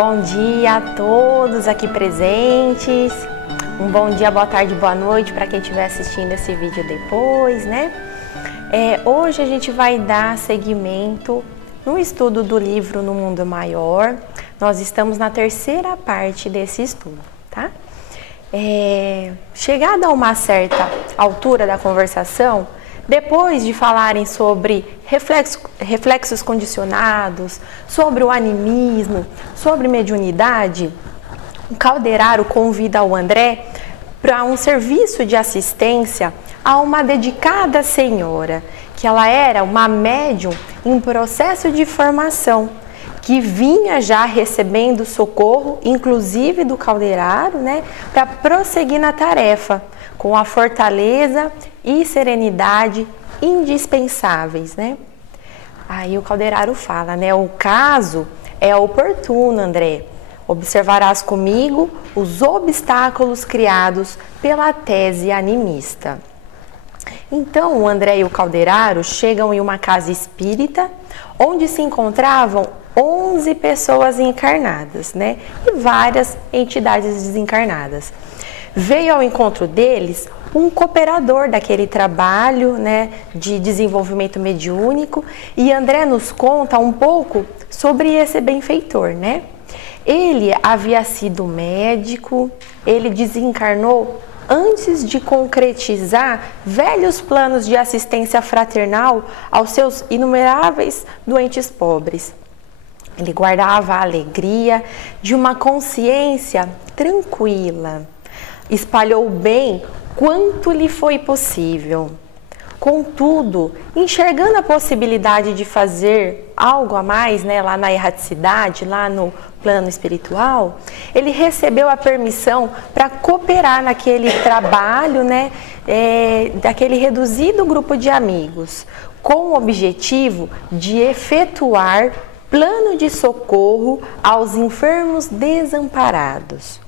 Bom dia a todos aqui presentes. Um bom dia, boa tarde, boa noite para quem estiver assistindo esse vídeo depois, né? Hoje a gente vai dar seguimento no estudo do livro No Mundo Maior. Nós estamos na terceira parte desse estudo, tá? Chegada a uma certa altura da conversação, depois de falarem sobre reflexos condicionados, sobre o animismo, sobre mediunidade, o Calderaro convida o André para um serviço de assistência a uma dedicada senhora, que ela era uma médium em processo de formação, que vinha já recebendo socorro, inclusive do Calderaro, né, para prosseguir na tarefa, com a fortaleza e serenidade indispensáveis, né? Aí o Calderaro fala, né, o caso é oportuno, André. Observarás comigo os obstáculos criados pela tese animista. Então, o André e o Calderaro chegam em uma casa espírita, onde se encontravam 11 pessoas encarnadas, né? E várias entidades desencarnadas. Veio ao encontro deles um cooperador daquele trabalho, né, de desenvolvimento mediúnico, e André nos conta um pouco sobre esse benfeitor, né? Ele havia sido médico, ele desencarnou antes de concretizar velhos planos de assistência fraternal aos seus inumeráveis doentes pobres. Ele guardava a alegria de uma consciência tranquila, espalhou o bem quanto lhe foi possível. Contudo, enxergando a possibilidade de fazer algo a mais, né, lá na erraticidade, lá no plano espiritual, ele recebeu a permissão para cooperar naquele trabalho, né, daquele reduzido grupo de amigos, com o objetivo de efetuar plano de socorro aos enfermos desamparados.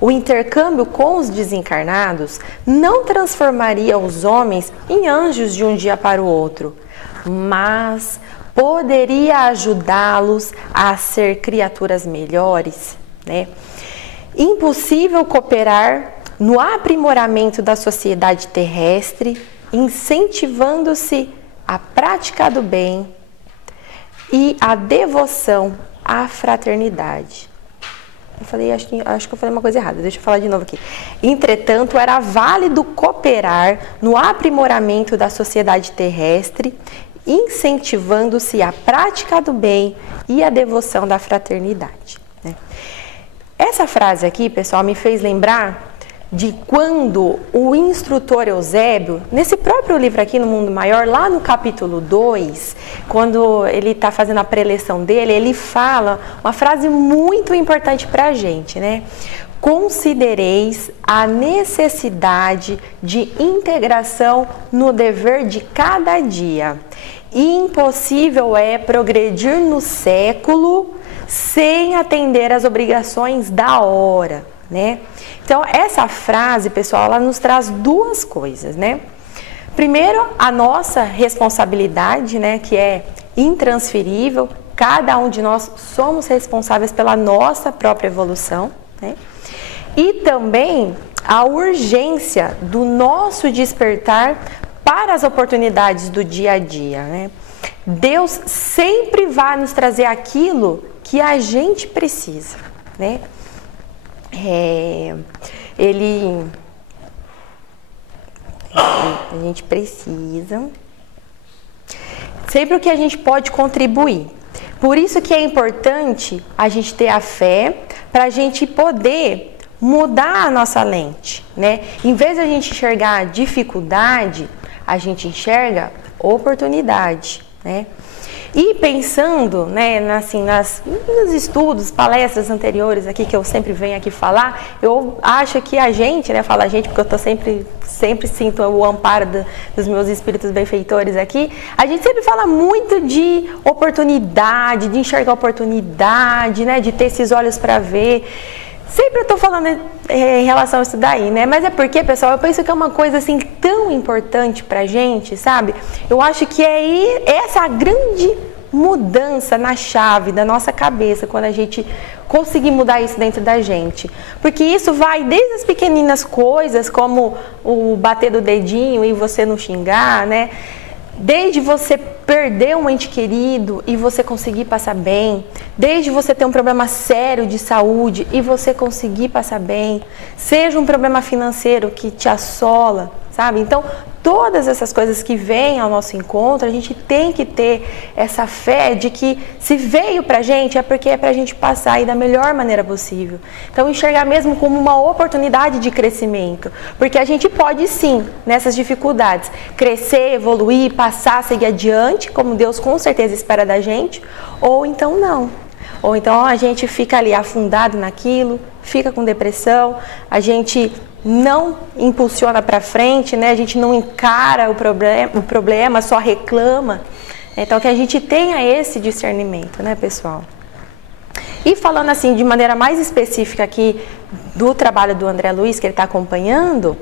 O intercâmbio com os desencarnados não transformaria os homens em anjos de um dia para o outro, mas poderia ajudá-los a ser criaturas melhores, né? Impossível cooperar no aprimoramento da sociedade terrestre, incentivando-se a prática do bem e a devoção à fraternidade. Eu falei, acho que eu falei uma coisa errada, deixa eu falar de novo aqui. Entretanto, era válido cooperar no aprimoramento da sociedade terrestre, incentivando-se a prática do bem e a devoção da fraternidade, né? Essa frase aqui, pessoal, me fez lembrar de quando o instrutor Eusébio, nesse próprio livro aqui, No Mundo Maior, lá no capítulo 2, quando ele está fazendo a preleção dele, ele fala uma frase muito importante para a gente, né? Considereis a necessidade de integração no dever de cada dia. Impossível é progredir no século sem atender às obrigações da hora, né? Então, essa frase, pessoal, ela nos traz duas coisas, né? Primeiro, a nossa responsabilidade, né, que é intransferível. Cada um de nós somos responsáveis pela nossa própria evolução, né? E também a urgência do nosso despertar para as oportunidades do dia a dia, né? Deus sempre vai nos trazer aquilo que a gente precisa, né? A gente precisa sempre o que a gente pode contribuir. Por isso que é importante a gente ter a fé para a gente poder mudar a nossa lente, né? Em vez de a gente enxergar dificuldade, a gente enxerga oportunidade, né? E pensando, né, assim, nos estudos, palestras anteriores aqui que eu sempre venho aqui falar, eu acho que a gente, né, falo a gente porque eu tô sempre sinto o amparo dos meus espíritos benfeitores aqui, a gente sempre fala muito de oportunidade, de enxergar oportunidade, né, de ter esses olhos para ver. Sempre eu tô falando em relação a isso daí, né? Mas é porque, pessoal, eu penso que é uma coisa assim tão importante pra gente, sabe? Eu acho que é essa a grande mudança na chave da nossa cabeça quando a gente conseguir mudar isso dentro da gente. Porque isso vai desde as pequeninas coisas, como o bater do dedinho e você não xingar, né? Desde você perder um ente querido e você conseguir passar bem, desde você ter um problema sério de saúde e você conseguir passar bem, seja um problema financeiro que te assola, sabe? Então, todas essas coisas que vêm ao nosso encontro, a gente tem que ter essa fé de que se veio pra gente é porque é pra gente passar aí da melhor maneira possível. Então, enxergar mesmo como uma oportunidade de crescimento, porque a gente pode sim, nessas dificuldades, crescer, evoluir, passar, seguir adiante, como Deus com certeza espera da gente, ou então não. Ou então a gente fica ali afundado naquilo, fica com depressão, a gente não impulsiona para frente, né? A gente não encara o problema, só reclama. Então, que a gente tenha esse discernimento, né, pessoal? E falando assim, de maneira mais específica aqui do trabalho do André Luiz, que ele está acompanhando,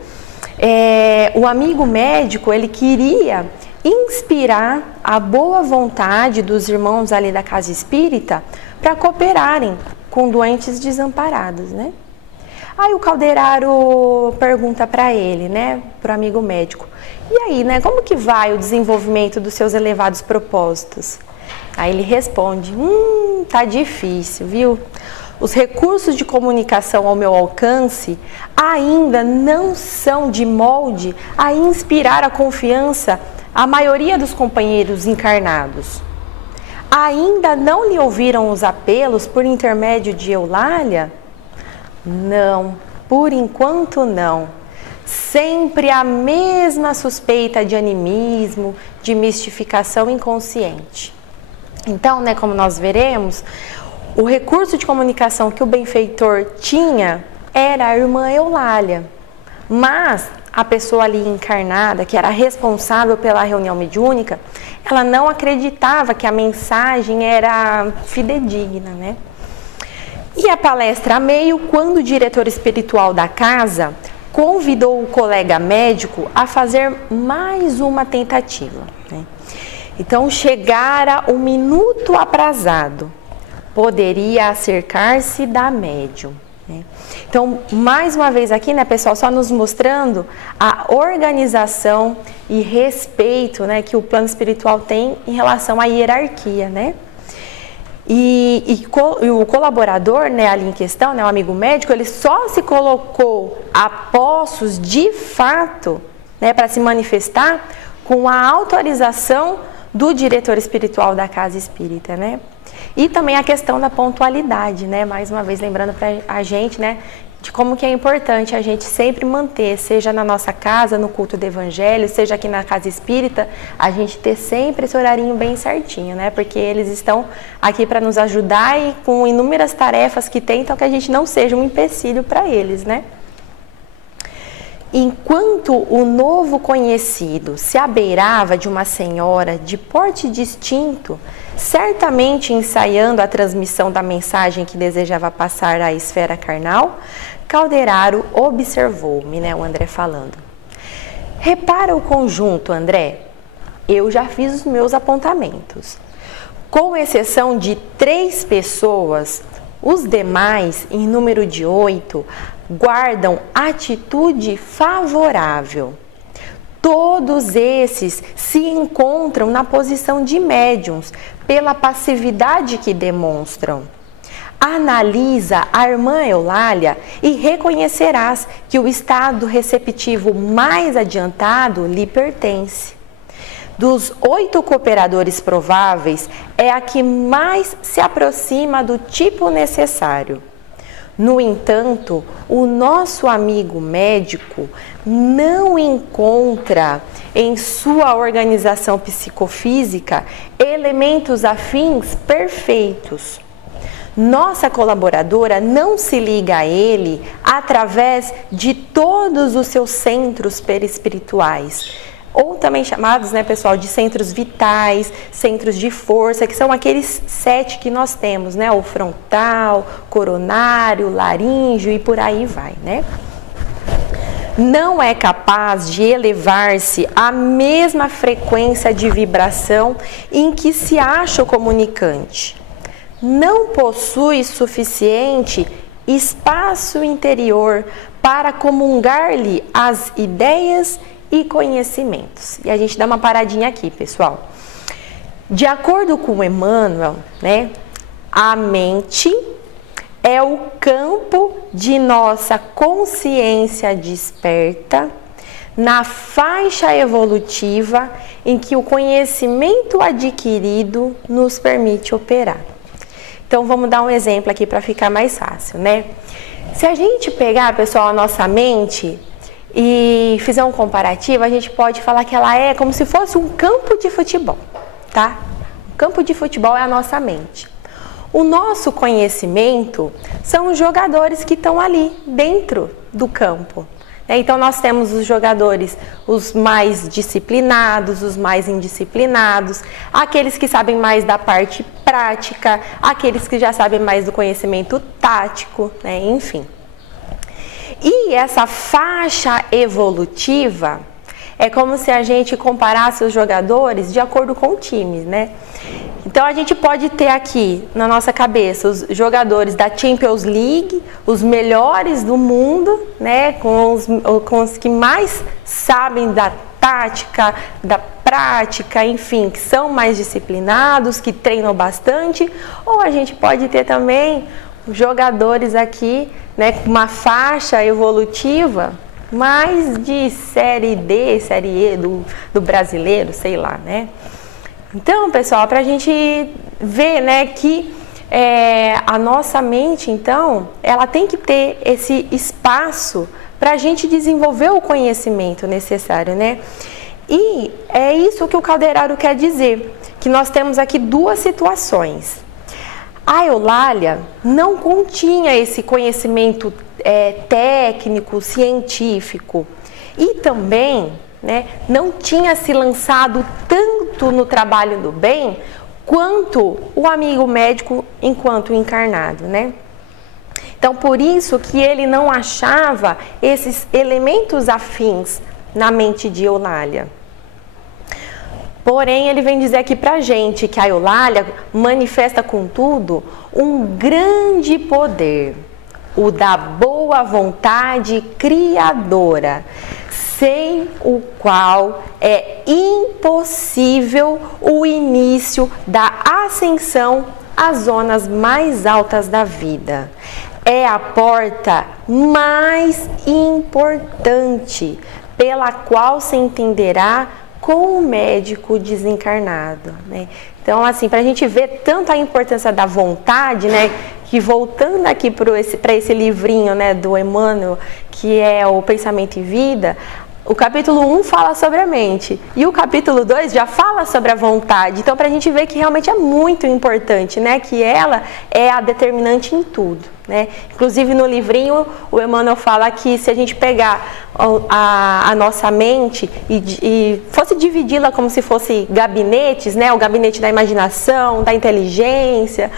o amigo médico, ele queria inspirar a boa vontade dos irmãos ali da casa espírita para cooperarem com doentes desamparados, né? Aí o Calderaro pergunta para ele, né, pro amigo médico, e aí, né, como que vai o desenvolvimento dos seus elevados propósitos? Aí ele responde, tá difícil, viu? Os recursos de comunicação ao meu alcance ainda não são de molde a inspirar a confiança à maioria dos companheiros encarnados. Ainda não lhe ouviram os apelos por intermédio de Eulália? Não, por enquanto não. Sempre a mesma suspeita de animismo, de mistificação inconsciente. Então, né, como nós veremos, o recurso de comunicação que o benfeitor tinha era a irmã Eulália. Mas a pessoa ali encarnada, que era responsável pela reunião mediúnica, ela não acreditava que a mensagem era fidedigna, né? E a palestra a meio, quando o diretor espiritual da casa convidou o colega médico a fazer mais uma tentativa, né? Então, chegara um minuto aprazado, poderia acercar-se da médium, né? Então, mais uma vez aqui, né, pessoal, só nos mostrando a organização e respeito, né, que o plano espiritual tem em relação à hierarquia, né? E o colaborador, né, ali em questão, né, o amigo médico, ele só se colocou a postos de fato, né, para se manifestar com a autorização do diretor espiritual da casa espírita, né? E também a questão da pontualidade, né? Mais uma vez lembrando para a gente, né, de como que é importante a gente sempre manter, seja na nossa casa, no culto do evangelho, seja aqui na casa espírita, a gente ter sempre esse horarinho bem certinho, né? Porque eles estão aqui para nos ajudar e com inúmeras tarefas que tem, então que a gente não seja um empecilho para eles, né? Enquanto o novo conhecido se abeirava de uma senhora de porte distinto, certamente ensaiando a transmissão da mensagem que desejava passar à esfera carnal, Calderaro observou-me, né, o André falando. Repara o conjunto, André. Eu já fiz os meus apontamentos. Com exceção de 3 pessoas, os demais, em número de 8, guardam atitude favorável. Todos esses se encontram na posição de médiuns pela passividade que demonstram. Analisa a irmã Eulália e reconhecerás que o estado receptivo mais adiantado lhe pertence. Dos 8 cooperadores prováveis, é a que mais se aproxima do tipo necessário. No entanto, o nosso amigo médico não encontra em sua organização psicofísica elementos afins perfeitos. Nossa colaboradora não se liga a ele através de todos os seus centros perispirituais, ou também chamados, né, pessoal, de centros vitais, centros de força, que são aqueles 7 que nós temos, né, o frontal, coronário, laríngeo e por aí vai, né? não é capaz de elevar-se à mesma frequência de vibração em que se acha o comunicante. Não possui suficiente espaço interior para comungar-lhe as ideias e conhecimentos. E a gente dá uma paradinha aqui, pessoal. De acordo com Emmanuel, né, a mente é o campo de nossa consciência desperta na faixa evolutiva em que o conhecimento adquirido nos permite operar. Então, vamos dar um exemplo aqui para ficar mais fácil, né? Se a gente pegar, pessoal, a nossa mente e fizer um comparativo, a gente pode falar que ela é como se fosse um campo de futebol, tá? O campo de futebol é a nossa mente. O nosso conhecimento são os jogadores que estão ali dentro do campo. Então, nós temos os jogadores, os mais disciplinados, os mais indisciplinados, aqueles que sabem mais da parte prática, aqueles que já sabem mais do conhecimento tático, né? Enfim. E essa faixa evolutiva é como se a gente comparasse os jogadores de acordo com times, né? Então, a gente pode ter aqui na nossa cabeça os jogadores da Champions League, os melhores do mundo, né? Com os que mais sabem da tática, da prática, enfim, que são mais disciplinados, que treinam bastante. Ou a gente pode ter também jogadores aqui, né, com uma faixa evolutiva mais de série D, série E do brasileiro, sei lá, né? Então, pessoal, para a gente ver, né, que a nossa mente, então, ela tem que ter esse espaço para a gente desenvolver o conhecimento necessário, né? E é isso que o Calderaro quer dizer, que nós temos aqui duas situações. A Eulália não continha esse conhecimento técnico, científico, e também, né, não tinha se lançado tanto no trabalho do bem quanto o amigo médico enquanto encarnado, né? Então, por isso que ele não achava esses elementos afins na mente de Eulália. Porém, ele vem dizer aqui pra gente que a Eulália manifesta, contudo, um grande poder, o da boa vontade criadora, sem o qual é impossível o início da ascensão às zonas mais altas da vida. É a porta mais importante pela qual se entenderá com o médico desencarnado, né? Então, assim, para a gente ver tanto a importância da vontade, né, que voltando aqui para esse livrinho, né, do Emmanuel, que é o Pensamento e Vida, o capítulo 1 fala sobre a mente e o capítulo 2 já fala sobre a vontade. Então, para a gente ver que realmente é muito importante, né? Que ela é a determinante em tudo, né? Inclusive, no livrinho, o Emmanuel fala que se a gente pegar a nossa mente e fosse dividi-la como se fosse gabinetes, né? O gabinete da imaginação, da inteligência,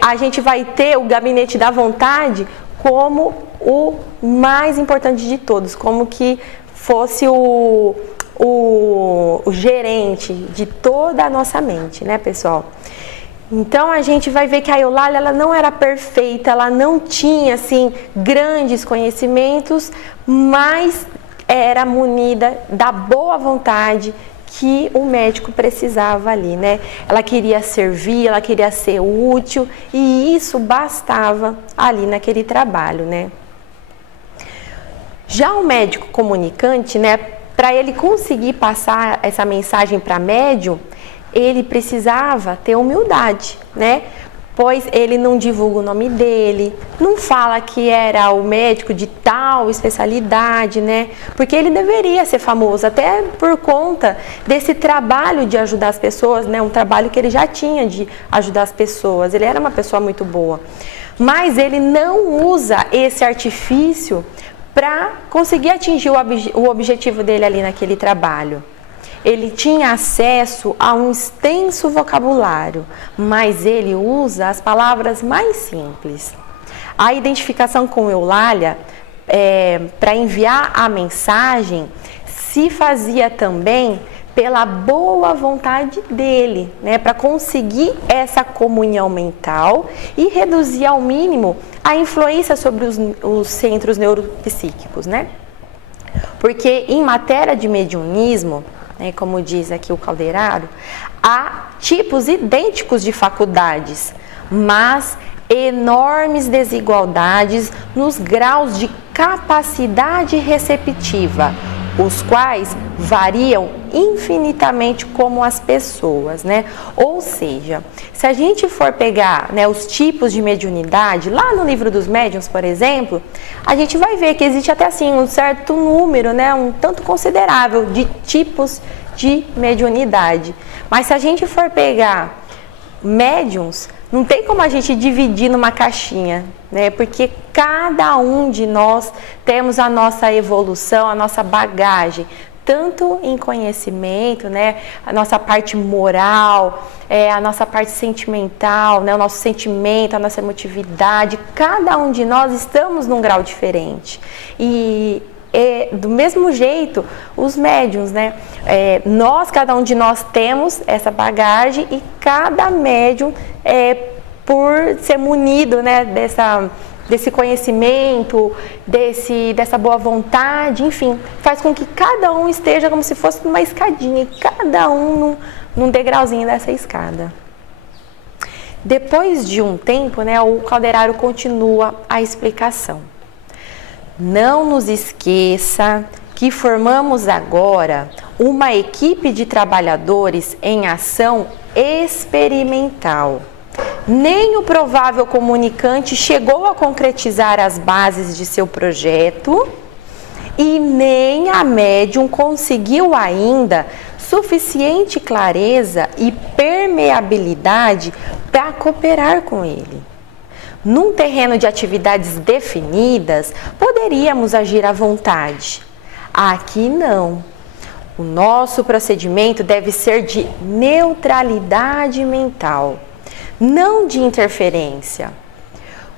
a gente vai ter o gabinete da vontade como o mais importante de todos, como que fosse o gerente de toda a nossa mente, né, pessoal? Então, a gente vai ver que a Eulália, ela não era perfeita, ela não tinha, assim, grandes conhecimentos, mas era munida da boa vontade que o médico precisava ali, né? Ela queria servir, ela queria ser útil, e isso bastava ali naquele trabalho, né? Já o médico comunicante, né, para ele conseguir passar essa mensagem para médium, ele precisava ter humildade, né? Pois ele não divulga o nome dele, não fala que era o médico de tal especialidade, né? Porque ele deveria ser famoso, até por conta desse trabalho de ajudar as pessoas, né? Um trabalho que ele já tinha de ajudar as pessoas, ele era uma pessoa muito boa. Mas ele não usa esse artifício para conseguir atingir o objetivo dele ali naquele trabalho. Ele tinha acesso a um extenso vocabulário, mas ele usa as palavras mais simples. A identificação com Eulália para enviar a mensagem se fazia também pela boa vontade dele, né, para conseguir essa comunhão mental e reduzir ao mínimo a influência sobre os centros neuropsíquicos, né? Porque em matéria de mediunismo, né, como diz aqui o Calderaro, há tipos idênticos de faculdades, mas enormes desigualdades nos graus de capacidade receptiva, os quais variam infinitamente como as pessoas, né? Ou seja, se a gente for pegar, né, os tipos de mediunidade, lá no livro dos médiuns, por exemplo, a gente vai ver que existe até assim um certo número, né, um tanto considerável de tipos de mediunidade. Mas se a gente for pegar médiuns, não tem como a gente dividir numa caixinha, né? Porque cada um de nós temos a nossa evolução, a nossa bagagem, tanto em conhecimento, né? A nossa parte moral, a nossa parte sentimental, né? O nosso sentimento, a nossa emotividade. Cada um de nós estamos num grau diferente. E do mesmo jeito, os médiuns, né? Cada um de nós temos essa bagagem e cada médium, por ser munido, né, desse conhecimento, dessa boa vontade, enfim, faz com que cada um esteja como se fosse numa escadinha, cada um num degrauzinho dessa escada. Depois de um tempo, né, o Calderaro continua a explicação. Não nos esqueça que formamos agora uma equipe de trabalhadores em ação experimental. Nem o provável comunicante chegou a concretizar as bases de seu projeto e nem a médium conseguiu ainda suficiente clareza e permeabilidade para cooperar com ele. Num terreno de atividades definidas, poderíamos agir à vontade. Aqui não. O nosso procedimento deve ser de neutralidade mental, não de interferência.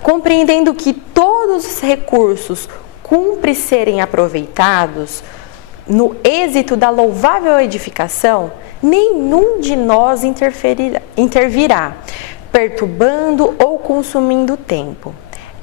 Compreendendo que todos os recursos cumpre serem aproveitados no êxito da louvável edificação, nenhum de nós intervirá, perturbando ou consumindo tempo.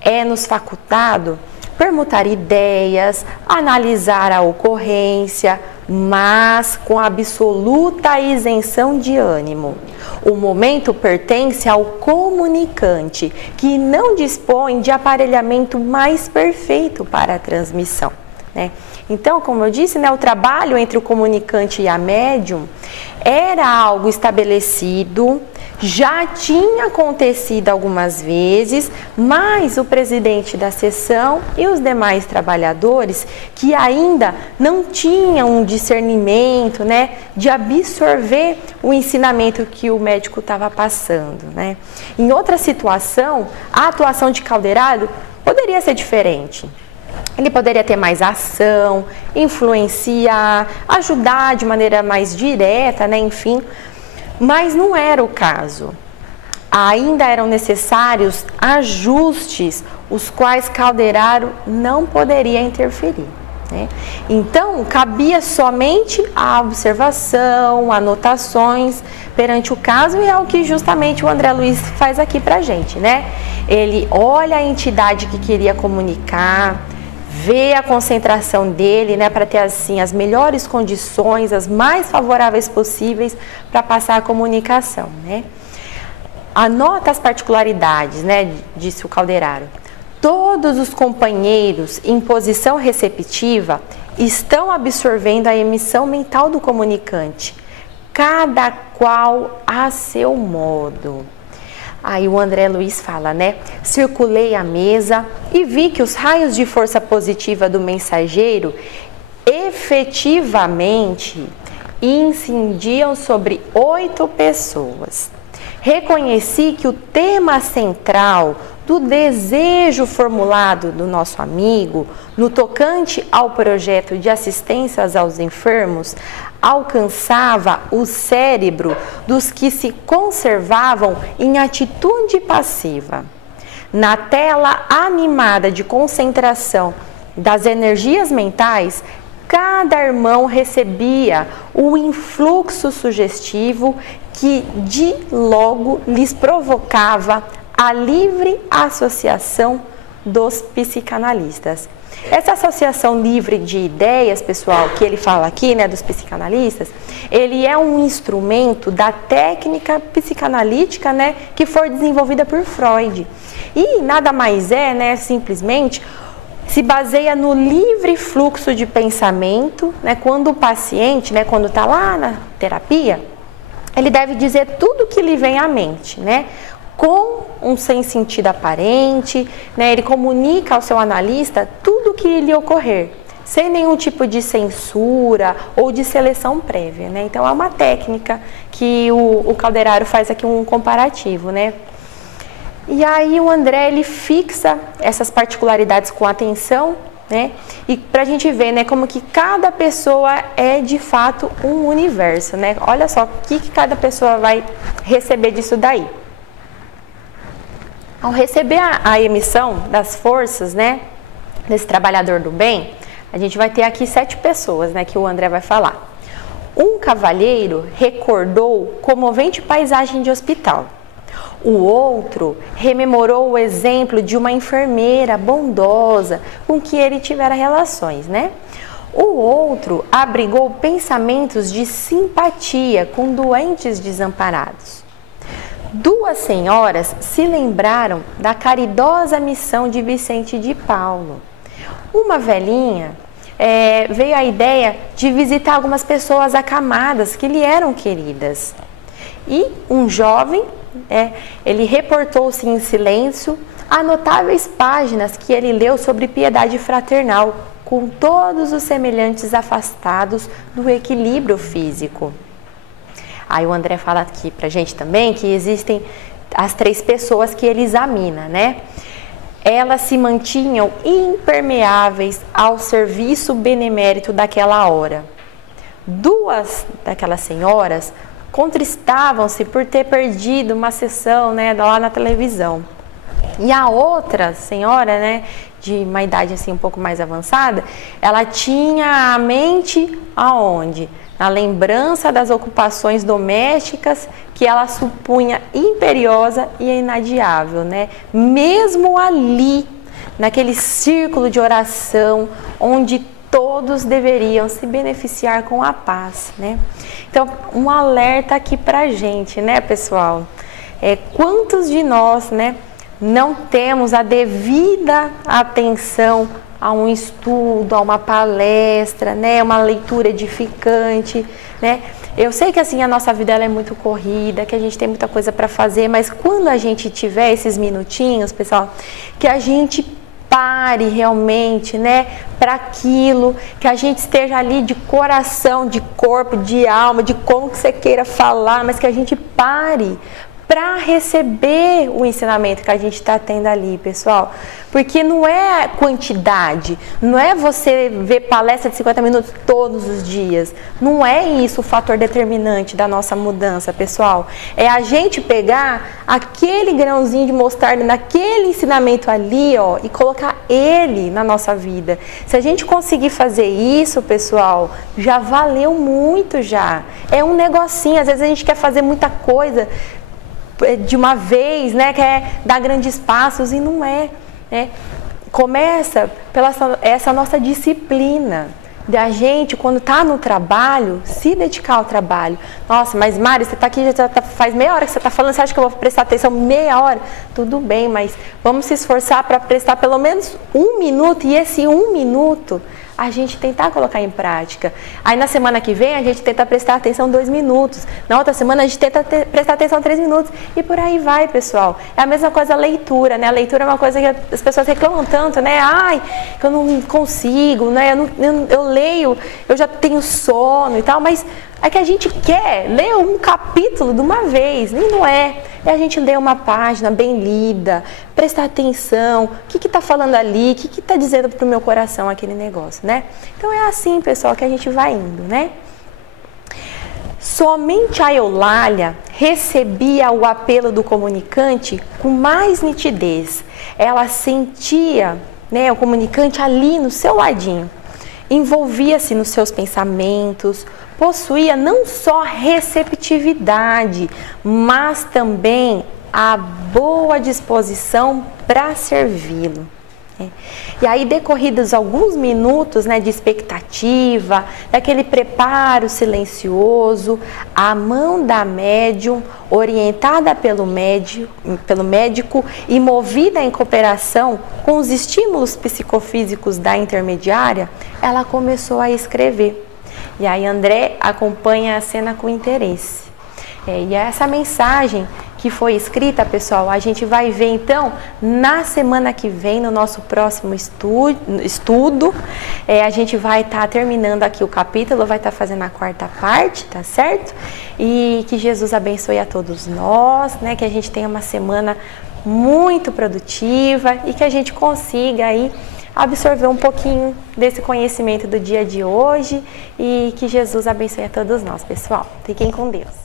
É-nos facultado permutar ideias, analisar a ocorrência, mas com absoluta isenção de ânimo. O momento pertence ao comunicante, que não dispõe de aparelhamento mais perfeito para a transmissão, né? Então, como eu disse, né, o trabalho entre o comunicante e a médium era algo estabelecido, já tinha acontecido algumas vezes, mas o presidente da sessão e os demais trabalhadores que ainda não tinham um discernimento, né, de absorver o ensinamento que o médico estava passando, né. Em outra situação, a atuação de Calderaro poderia ser diferente. Ele poderia ter mais ação, influenciar, ajudar de maneira mais direta, né, enfim. Mas não era o caso. Ainda eram necessários ajustes, os quais Calderaro não poderia interferir, né? Então, cabia somente a observação, anotações perante o caso, e é o que justamente o André Luiz faz aqui pra gente, né? Ele olha a entidade que queria comunicar, vê a concentração dele, né, para ter assim as melhores condições, as mais favoráveis possíveis para passar a comunicação, né? Anota as particularidades, né, disse o Calderaro. Todos os companheiros em posição receptiva estão absorvendo a emissão mental do comunicante, cada qual a seu modo. Aí o André Luiz fala, né? Circulei a mesa e vi que os raios de força positiva do mensageiro efetivamente incidiam sobre 8 pessoas. Reconheci que o tema central do desejo formulado do nosso amigo no tocante ao projeto de assistência aos enfermos alcançava o cérebro dos que se conservavam em atitude passiva. Na tela animada de concentração das energias mentais, cada irmão recebia o influxo sugestivo que de logo lhes provocava a livre associação dos psicanalistas. Essa associação livre de ideias, pessoal, que ele fala aqui, né, dos psicanalistas, ele é um instrumento da técnica psicanalítica, né, que foi desenvolvida por Freud. E nada mais é, né, simplesmente se baseia no livre fluxo de pensamento, né, quando o paciente, né, quando está lá na terapia, ele deve dizer tudo que lhe vem à mente, né, com um sem sentido aparente, né, ele comunica ao seu analista tudo o que lhe ocorrer, sem nenhum tipo de censura ou de seleção prévia, né? Então é uma técnica que o Calderaro faz aqui um comparativo, né? E aí o André, ele fixa essas particularidades com atenção, né? E pra gente ver, né, como que cada pessoa é de fato um universo, né? Olha só o que cada pessoa vai receber disso daí. Ao receber a emissão das forças, né, desse trabalhador do bem, a gente vai ter aqui 7 pessoas, né, que o André vai falar. Um cavalheiro recordou comovente paisagem de hospital. O outro rememorou o exemplo de uma enfermeira bondosa com que ele tivera relações, né? O outro abrigou pensamentos de simpatia com doentes desamparados. 2 senhoras se lembraram da caridosa missão de Vicente de Paulo. Uma velhinha veio a ideia de visitar algumas pessoas acamadas que lhe eram queridas. E um jovem, ele reportou-se em silêncio a notáveis páginas que ele leu sobre piedade fraternal, com todos os semelhantes afastados do equilíbrio físico. Aí o André fala aqui pra gente também que existem as 3 pessoas que ele examina, né? Elas se mantinham impermeáveis ao serviço benemérito daquela hora. 2 daquelas senhoras contristavam-se por ter perdido uma sessão, né, lá na televisão. E a outra senhora, né, de uma idade assim um pouco mais avançada, ela tinha a mente aonde? Na lembrança das ocupações domésticas que ela supunha imperiosa e inadiável, né? Mesmo ali, naquele círculo de oração, onde todos deveriam se beneficiar com a paz, né? Então, um alerta aqui pra gente, né, pessoal? Quantos de nós, né, não temos a devida atenção a um estudo, a uma palestra, né, uma leitura edificante, né? Eu sei que assim a nossa vida ela é muito corrida, que a gente tem muita coisa para fazer, mas quando a gente tiver esses minutinhos, pessoal, que a gente pare realmente, né, para aquilo, que a gente esteja ali de coração, de corpo, de alma, de como que você queira falar, mas que a gente pare para receber o ensinamento que a gente está tendo ali, pessoal. Porque não é quantidade, não é você ver palestra de 50 minutos todos os dias. Não é isso o fator determinante da nossa mudança, pessoal. É a gente pegar aquele grãozinho de mostarda naquele ensinamento ali, ó, e colocar ele na nossa vida. Se a gente conseguir fazer isso, pessoal, já valeu muito já. É um negocinho, às vezes a gente quer fazer muita coisa de uma vez, né, quer dar grandes passos e não é, né? Começa pela essa nossa disciplina da gente, quando está no trabalho, se dedicar ao trabalho. Nossa, mas Mari, você está aqui, faz meia hora que você está falando, você acha que eu vou prestar atenção meia hora? Tudo bem, mas vamos se esforçar para prestar pelo menos 1 minuto, e esse 1 minuto a gente tentar colocar em prática. Aí na semana que vem a gente tenta prestar atenção 2 minutos, na outra semana a gente tenta prestar atenção 3 minutos, e por aí vai, pessoal. É a mesma coisa a leitura, né? A leitura é uma coisa que as pessoas reclamam tanto, né? Ai, que eu não consigo, né? Eu leio, eu já tenho sono e tal, mas é que a gente quer ler um capítulo de uma vez, nem não é. É a gente ler uma página bem lida, prestar atenção, o que está falando ali, o que está dizendo para o meu coração aquele negócio, né? Então é assim, pessoal, que a gente vai indo, né? Somente a Eulália recebia o apelo do comunicante com mais nitidez. Ela sentia né, o comunicante ali no seu ladinho. Envolvia-se nos seus pensamentos, possuía não só receptividade, mas também a boa disposição para servi-lo. E aí, decorridos alguns minutos, né, de expectativa, daquele preparo silencioso, a mão da médium, orientada pelo médico e movida em cooperação com os estímulos psicofísicos da intermediária, ela começou a escrever. E aí André acompanha a cena com interesse. E essa mensagem que foi escrita, pessoal, a gente vai ver então na semana que vem, no nosso próximo estudo. A gente vai estar terminando aqui o capítulo, vai estar fazendo a quarta parte, tá certo? E que Jesus abençoe a todos nós, né? Que a gente tenha uma semana muito produtiva e que a gente consiga aí absorver um pouquinho desse conhecimento do dia de hoje e que Jesus abençoe a todos nós, pessoal. Fiquem com Deus.